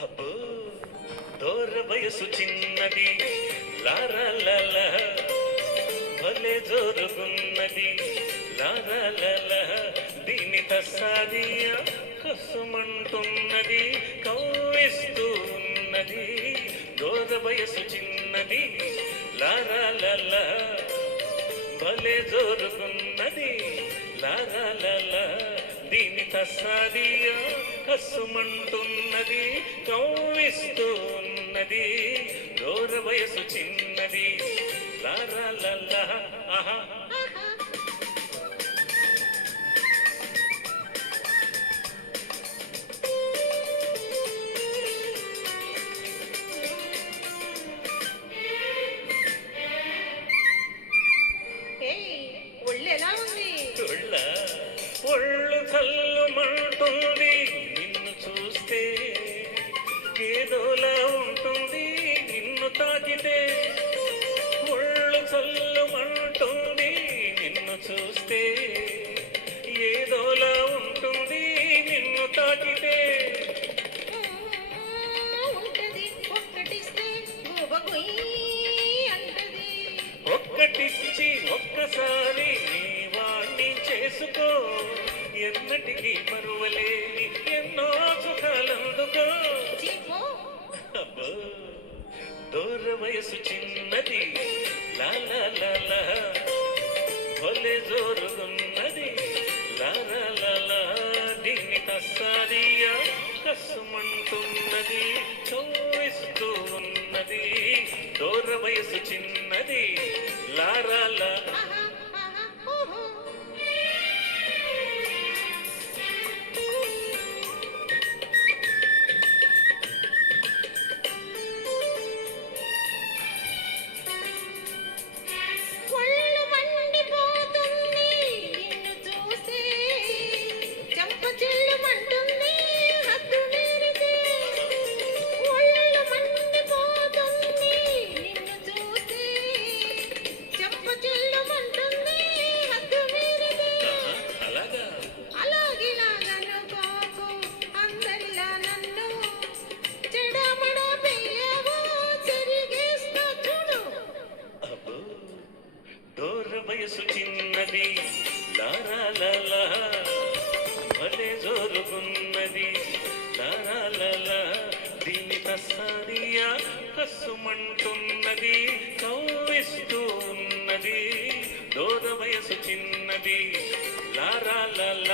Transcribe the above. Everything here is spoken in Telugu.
అబ్బో దూర వయసు చిన్నది లారాల భలే జోరుగున్నది లారాల దీని తస్సాదియా కసుమంటున్నది కవ్విస్తూ ఉన్నది దూర వయసు చిన్నది లారాల భలే జోరుగున్నది లారాల దీని తస్సాదియా కసుమంటున్నది కవ్విస్తూ ఉన్నది దూర వయసు చిన్నది లారాల ఆహా ఒళ్ళు చల్లుమంటుంది నిన్ను చూస్తే ఏదోలా ఉంటుంది నిన్ను తాకితే ఒళ్ళు చల్లుమంటుంది నిన్ను చూస్తే ఏదోలా ఉంటుంది నిన్ను తాకితే ఒక్కటిచ్చి ఒక్కసారి నీ వాణ్ణి చేసుకో ఎన్నటికీ మరువలేని ఎన్నో సుఖాలందుకో అబ్బో దూర వయసు చిన్నది లాల భలే జోరుగున్నది లాల దీని తస్సాదియా కసుమంటున్నది కవ్విస్తూ ఉన్నది దూర వయసు చిన్నది లారాల వయసు చిన్నది లారాల భలే జోరుగున్నది లారాల దీని తస్సాదియా కసుమంటున్నది కవ్విస్తూ ఉన్నది దూర వయసు చిన్నది లారాల